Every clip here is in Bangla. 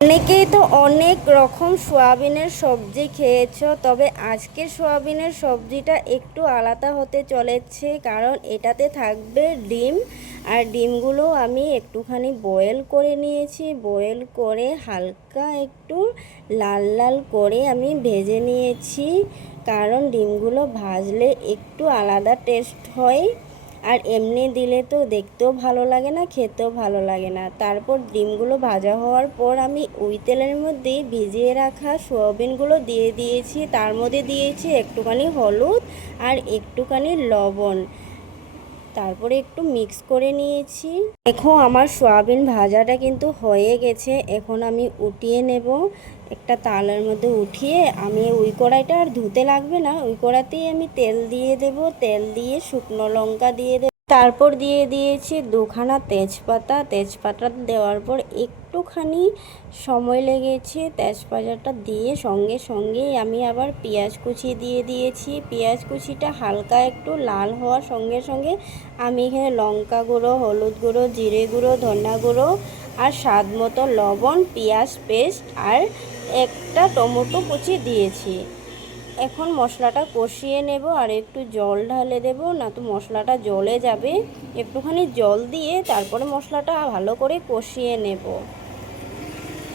অনেকেই তো অনেক রকম সোয়াবিনের সবজি খেয়েছো, তবে আজকের সোয়াবিনের সবজিটা একটু আলাদা হতে চলেছে, কারণ এটাতে থাকবে ডিম। আর ডিমগুলো আমি একটুখানি বয়েল করে নিয়েছি। বয়েল করে হালকা একটু লাল লাল করে আমি ভেজে নিয়েছি, কারণ ডিমগুলো ভাজলে একটু আলাদা টেস্ট হয়। আর এমনি দিলে তো দেখতেও ভালো লাগে না, খেতেও ভালো লাগে না। তারপর ডিমগুলো ভাজা হওয়ার পর আমি ওই তেলের মধ্যেই ভিজিয়ে রাখা সোয়াবিনগুলো দিয়ে দিয়েছি। তার মধ্যে দিয়েছি একটুখানি হলুদ আর একটুখানি লবণ। তারপরে একটু মিক্স করে নিয়েছি। দেখো আমার সোয়াবিন ভাজাটা কিন্তু হয়ে গেছে। এখন আমি উঠিয়ে নেব। একটা তালের মধ্যে উঠিয়ে আমি ওই কড়াইটা আর ধুতে লাগবে না, ওই কড়াতেই আমি তেল দিয়ে দেব। তেল দিয়ে শুকনো লঙ্কা দিয়ে দেব, তারপর দিয়ে দিয়েছি দুখানা তেজপাতা। তেজপাতা দেওয়ার পর একটুখানি সময় লেগেছে তেজপাতাটা দিয়ে, সঙ্গে সঙ্গেই আমি আবার পেঁয়াজ কুচি দিয়ে দিয়েছি। পেঁয়াজ কুচিটা হালকা একটু লাল হওয়ার সঙ্গে সঙ্গে আমি এখানে লঙ্কা গুঁড়ো, হলুদ গুঁড়ো, জিরে গুঁড়ো, ধনা গুঁড়ো আর স্বাদ মতো লবণ, পেঁয়াজ পেস্ট আর একটা টমেটো কুচি দিয়েছি। এখন মশলাটা কষিয়ে নেব আর একটু জল ঢালে দেব, না তো মশলাটা জ্বলে যাবে। একটুখানি জল দিয়ে তারপরে মশলাটা ভালো করে কষিয়ে নেব।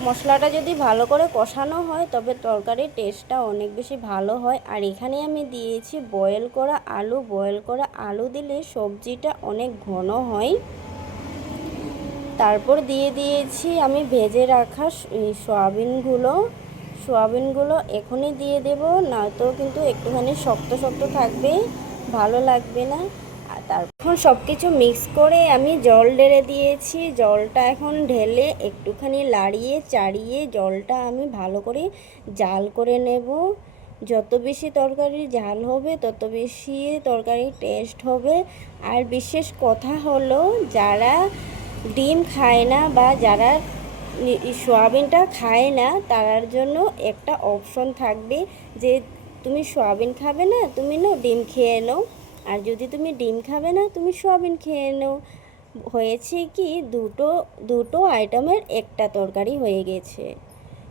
মশলাটা যদি ভালো করে কষানো হয় তবে তরকারির টেস্টটা অনেক বেশি ভালো হয়। আর এখানে আমি দিয়েছি বয়েল করা আলু। বয়েল করা আলু দিলে সবজিটা অনেক ঘন হয়। তারপর দিয়ে দিয়েছি আমি ভেজে রাখা সোয়াবিনগুলো এখনই দিয়ে দেব, নয়তো কিন্তু একটুখানি শক্ত শক্ত থাকবে, ভালো লাগবে না। আর তারপর সব কিছু মিক্স করে আমি জল ঢেলে দিয়েছি। জলটা এখন ঢেলে একটুখানি লাড়িয়ে চাড়িয়ে জলটা আমি ভালো করে জাল করে নেব। যত বেশি তরকারি ঝাল হবে তত বেশি তরকারির টেস্ট হবে। আর বিশেষ কথা হলো, যারা ডিম খায় না বা যারা সোয়াবিনটা খায় না, তার জন্য একটা অপশন থাকবে যে তুমি সোয়াবিন খাবে না, তুমি ডিম খেয়ে নাও। আর যদি তুমি ডিম খাবে না, তুমি সোয়াবিন খেয়ে নাও। হয়েছে কি, দুটো আইটেমের একটা তরকারি হয়ে গেছে।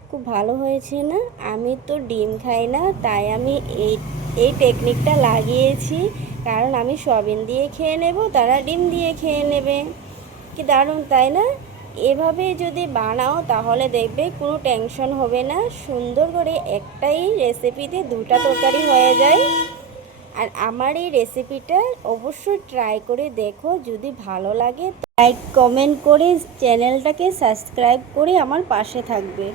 খুব ভালো হয়েছে না? আমি তো ডিম খাই না, তাই আমি এই টেকনিকটা লাগিয়েছি, কারণ আমি সোয়াবিন দিয়ে খেয়ে নেব, তারা ডিম দিয়ে খেয়ে নেবে। কি দারুণ, তাই না? এভাবে যদি বানাও তাহলে দেখবে কোনো টেনশন হবে না। সুন্দর করে একটাই রেসিপিতে দুটা তরকারি হয়ে যায়। আর আমার এই রেসিপিটা অবশ্যই ট্রাই করে দেখো। যদি ভালো লাগে লাইক কমেন্ট করে চ্যানেলটাকে সাবস্ক্রাইব করে আমার পাশে থাকবে।